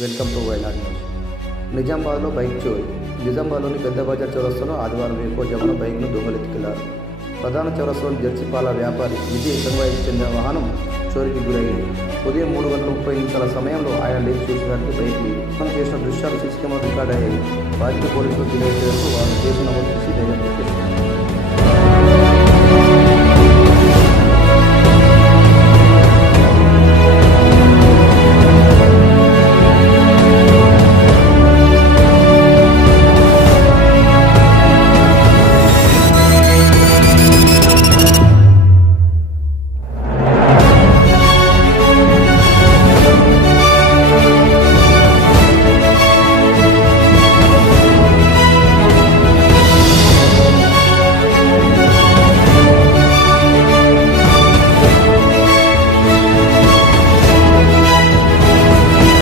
Welcome to Wayanad news. నిజామాబాద్లో bike చోరీ. నిజామాబాద్లోని పెద్ద బజార్ చౌరస్తాలో ఆదివారం వేకోజామున బైక్ను దొంగలెత్తుకెళ్లారు. ప్రధాన చౌరస్తాలోని జెర్సీ పాల వ్యాపారి విజయ్ సంగాయికి చెందిన వాహనం చోరీకి గురైంది. ఉదయం 3:30 సమయంలో ఆయన లేచి చూసేసరికి బైక్ లేదు. మనం చేసిన దృశ్యాలు సీసీ కెమెరా రికార్డ్ అయ్యాయి. బాధిత పోలీసులు ఫిర్యాదు చేయడంతో వారు కేసు నమోదు చేసి ధైర్యం చెప్పారు.